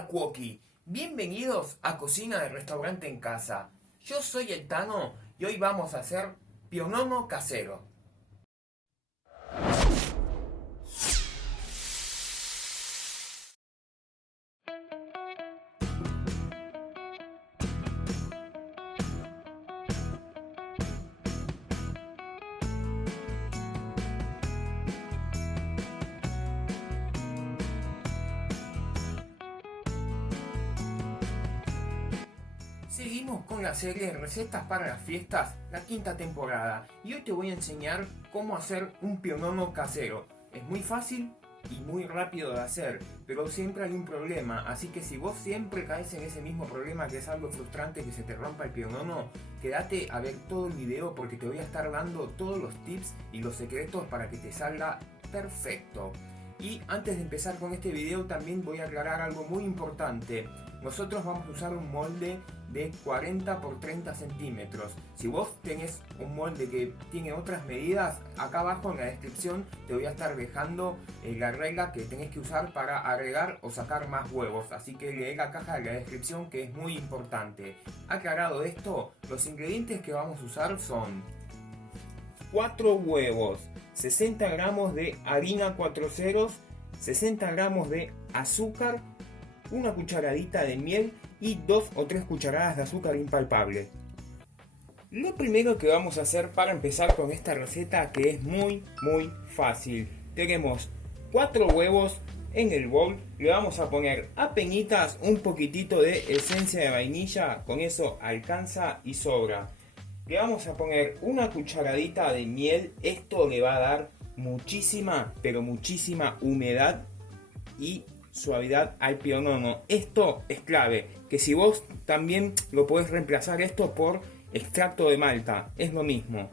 Hola Cuoqui, bienvenidos a Cocina de Restaurante en Casa. Yo soy el Tano y hoy vamos a hacer pionono casero. Seguimos con la serie Recetas para las Fiestas, la quinta temporada, y hoy te voy a enseñar cómo hacer un pionono casero. Es muy fácil y muy rápido de hacer, pero siempre hay un problema, así que si vos siempre caes en ese mismo problema, que es algo frustrante que se te rompa el pionono, quédate a ver todo el video porque te voy a estar dando todos los tips y los secretos para que te salga perfecto. Y antes de empezar con este video también voy a aclarar algo muy importante. Nosotros vamos a usar un molde de 40 por 30 centímetros. Si vos tenés un molde que tiene otras medidas, acá abajo en la descripción te voy a estar dejando la regla que tenés que usar para agregar o sacar más huevos. Así que lee la caja de la descripción, que es muy importante. Aclarado esto, los ingredientes que vamos a usar son 4 huevos, 60 gramos de harina 4 ceros, 60 gramos de azúcar, una cucharadita de miel y 2 o 3 cucharadas de azúcar impalpable. Lo primero que vamos a hacer para empezar con esta receta, que es muy fácil, tenemos 4 huevos en el bol, le vamos a poner apenitas un poquitito de esencia de vainilla, con eso alcanza y sobra. Le vamos a poner una cucharadita de miel, esto le va a dar muchísima, pero muchísima humedad y suavidad al pionono. Esto es clave, que si vos también lo podés reemplazar esto por extracto de malta, es lo mismo.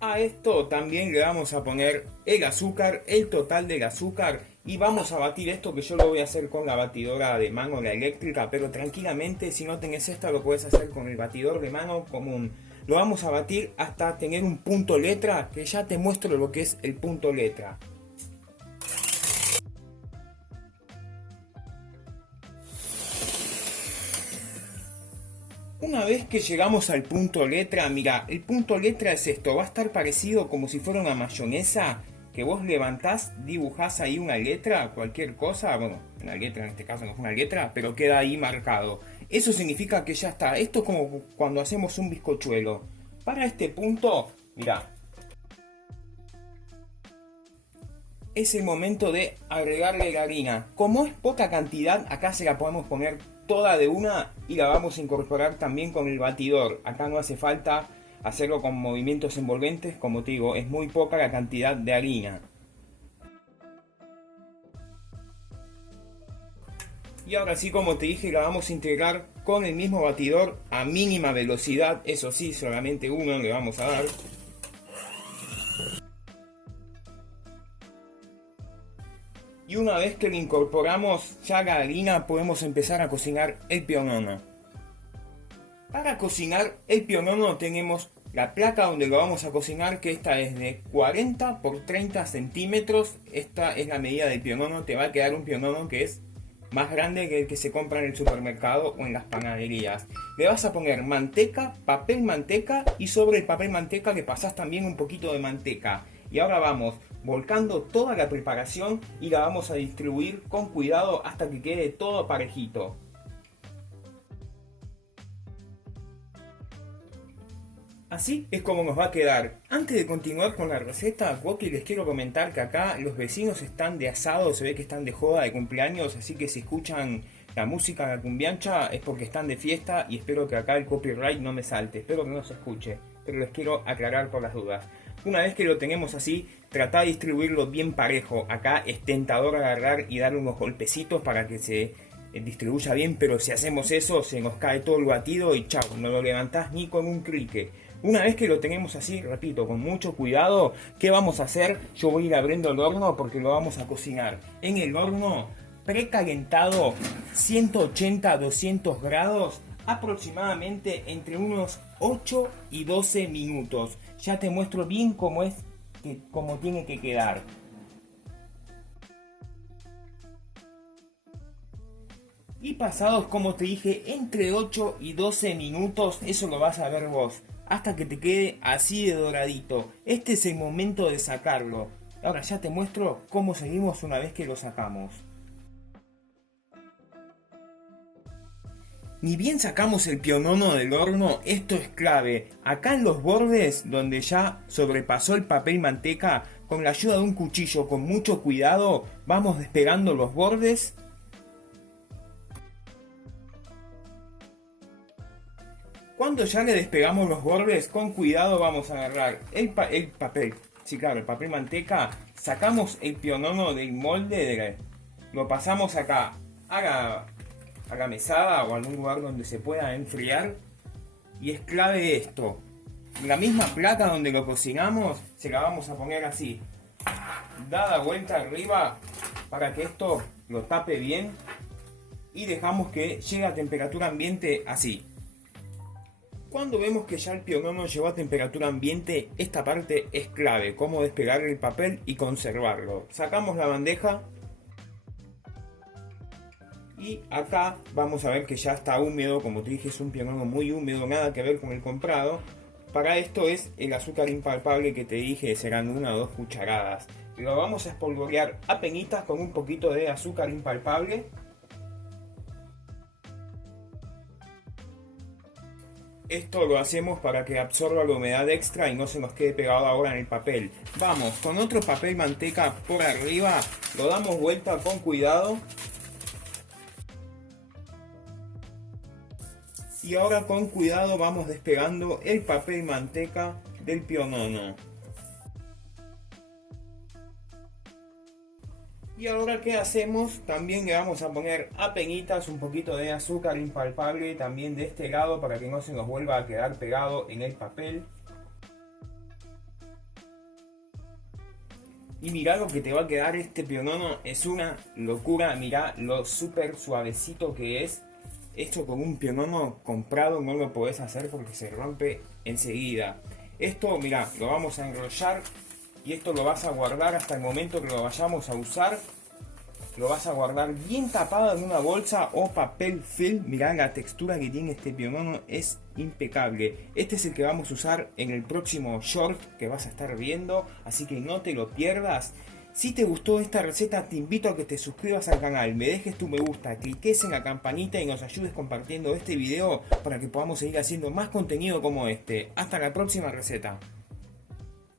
A esto también le vamos a poner el azúcar, el total del azúcar, y vamos a batir esto, que yo lo voy a hacer con la batidora de mano, la eléctrica, pero tranquilamente si no tenés esta lo puedes hacer con el batidor de mano común. Lo vamos a batir hasta tener un punto letra, que ya te muestro lo que es el punto letra. Una vez que llegamos al punto letra, mira, el punto letra es esto, va a estar parecido como si fuera una mayonesa, que vos levantás, dibujás ahí una letra, cualquier cosa, bueno, una letra en este caso no es una letra, pero queda ahí marcado. Eso significa que ya está, esto es como cuando hacemos un bizcochuelo. Para este punto, mira, es el momento de agregarle la harina. Como es poca cantidad, acá se la podemos poner toda de una y la vamos a incorporar también con el batidor. Acá no hace falta hacerlo con movimientos envolventes, como te digo, es muy poca la cantidad de harina. Y ahora sí, como te dije, la vamos a integrar con el mismo batidor a mínima velocidad, eso sí, solamente uno le vamos a dar. Y una vez que le incorporamos ya la harina, podemos empezar a cocinar el pionono. Para cocinar el pionono tenemos la placa donde lo vamos a cocinar, que esta es de 40 por 30 centímetros. Esta es la medida del pionono, te va a quedar un pionono que es más grande que el que se compra en el supermercado o en las panaderías. Le vas a poner manteca, papel manteca, y sobre el papel manteca le pasás también un poquito de manteca. Y ahora vamos volcando toda la preparación y la vamos a distribuir con cuidado hasta que quede todo parejito. Así es como nos va a quedar. Antes de continuar con la receta, Cuoqui, les quiero comentar que acá los vecinos están de asado, se ve que están de joda de cumpleaños, así que si escuchan la música de la cumbiancha es porque están de fiesta, y espero que acá el copyright no me salte, espero que no se escuche, pero les quiero aclarar por las dudas. Una vez que lo tenemos así, trata de distribuirlo bien parejo. Acá es tentador agarrar y darle unos golpecitos para que se distribuya bien, pero si hacemos eso se nos cae todo el batido y chao, no lo levantás ni con un crique. Una vez que lo tenemos así, repito, con mucho cuidado, ¿qué vamos a hacer? Yo voy a ir abriendo el horno porque lo vamos a cocinar en el horno precalentado 180-200 grados, aproximadamente entre unos 8 y 12 minutos. Ya te muestro bien cómo es, cómo tiene que quedar. Y pasados, como te dije, entre 8 y 12 minutos, eso lo vas a ver vos, hasta que te quede así de doradito. Este es el momento de sacarlo. Ahora ya te muestro cómo seguimos una vez que lo sacamos. Ni bien sacamos el pionono del horno, esto es clave. Acá en los bordes, donde ya sobrepasó el papel manteca, con la ayuda de un cuchillo con mucho cuidado, vamos despegando los bordes. Cuando ya le despegamos los bordes, con cuidado vamos a agarrar el papel, sí claro, el papel manteca, sacamos el pionono del molde, lo pasamos acá a la mesada o algún lugar donde se pueda enfriar. Y es clave esto, la misma placa donde lo cocinamos se la vamos a poner así, dada vuelta arriba para que esto lo tape bien, y dejamos que llegue a temperatura ambiente así. Cuando vemos que ya el pionono llegó a temperatura ambiente, esta parte es clave, cómo despegar el papel y conservarlo. Sacamos la bandeja y acá vamos a ver que ya está húmedo. Como te dije, es un pionono muy húmedo, nada que ver con el comprado. Para esto es el azúcar impalpable que te dije, serán 1 o 2 cucharadas. Lo vamos a espolvorear a penitas con un poquito de azúcar impalpable. Esto lo hacemos para que absorba la humedad extra y no se nos quede pegado ahora en el papel. Vamos, con otro papel manteca por arriba, lo damos vuelta con cuidado. Y ahora con cuidado vamos despegando el papel manteca del pionono. Y ahora, ¿qué hacemos? También le vamos a poner a penitas un poquito de azúcar impalpable también de este lado para que no se nos vuelva a quedar pegado en el papel. Y mirá lo que te va a quedar este pionono, es una locura. Mirá lo súper suavecito que es. Esto con un pionono comprado no lo podés hacer porque se rompe enseguida. Esto, mirá, lo vamos a enrollar. Y esto lo vas a guardar hasta el momento que lo vayamos a usar. Lo vas a guardar bien tapado en una bolsa o papel film. Mirá la textura que tiene este pionono, es impecable. Este es el que vamos a usar en el próximo short que vas a estar viendo, así que no te lo pierdas. Si te gustó esta receta, te invito a que te suscribas al canal, me dejes tu me gusta, cliques en la campanita y nos ayudes compartiendo este video para que podamos seguir haciendo más contenido como este. Hasta la próxima receta.